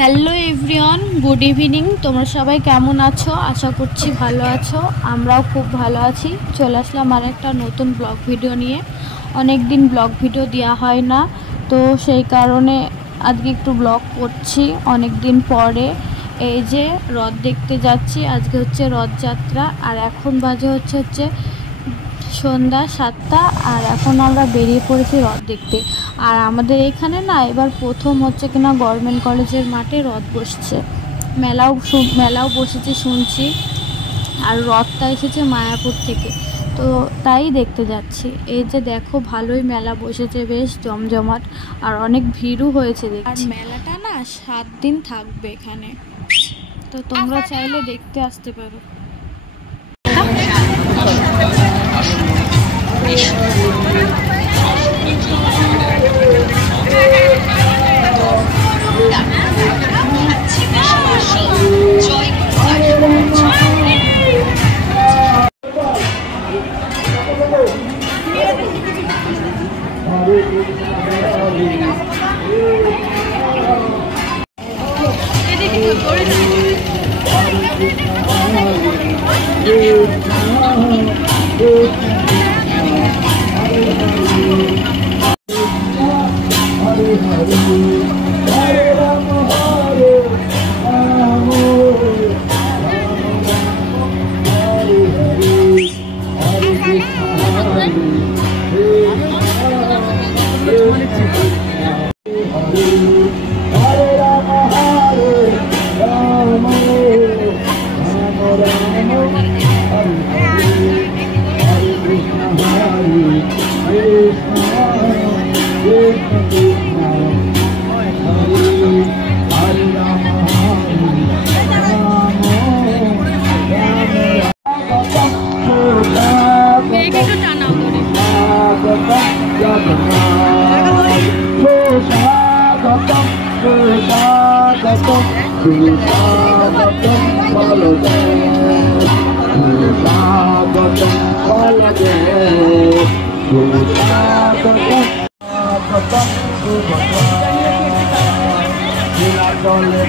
Hello everyone, good evening. তোমরা সবাই কেমন আছো? আশা করছি ভালো আছো। আমরাও খুব ভালো আছি। চলে আসলাম আর একটা নতুন ব্লগ ভিডিও নিয়ে। অনেক দিন ব্লগ ভিডিও দেওয়া হয় না, তো সেই কারণে আজকে একটু ব্লগ করছি অনেক দিন পরে। এই যে রথ দেখতে যাচ্ছি, আজকে হচ্ছে রথযাত্রা। আর এখন বাজে হচ্ছে সন্ধ্যা 7টা, আর এখন আমরা বেরিয়ে পড়েছি রথ দেখতে। আর আমাদের এখানে না এবার প্রথম হচ্ছে কিনা গভর্নমেন্ট কলেজের মাঠে রথ বসছে। মেলাও বসেছে শুনছি। আর রথটা এসেছে মায়াপুর থেকে, তো তাই দেখতে যাচ্ছি। এই যে দেখো, ভালোই মেলা বসেছে, বেশ জমজমাট, আর অনেক ভিড়ও হয়েছে দেখছি। আর মেলাটা না 7 দিন থাকবে এখানে, তো তোমরা চাইলে দেখতে আসতে পারো।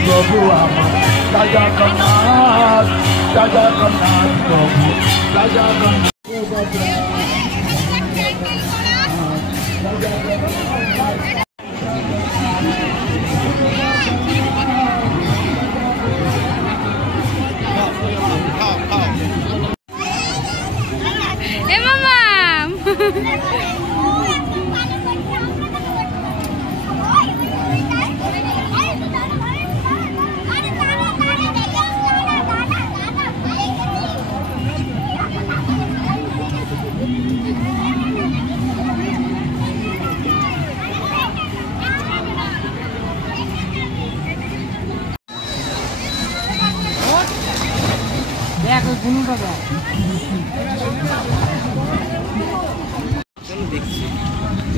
প্রভু আমার জগন্নাথ জগন্নাথ প্রভু জগন্নাথ।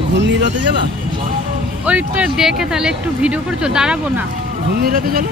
ঘূর্ণি রথে যাবা? ওই তো দেখে তাহলে একটু ভিডিও করছো, দাঁড়াবো না। ঘূর্ণি রথে চলো।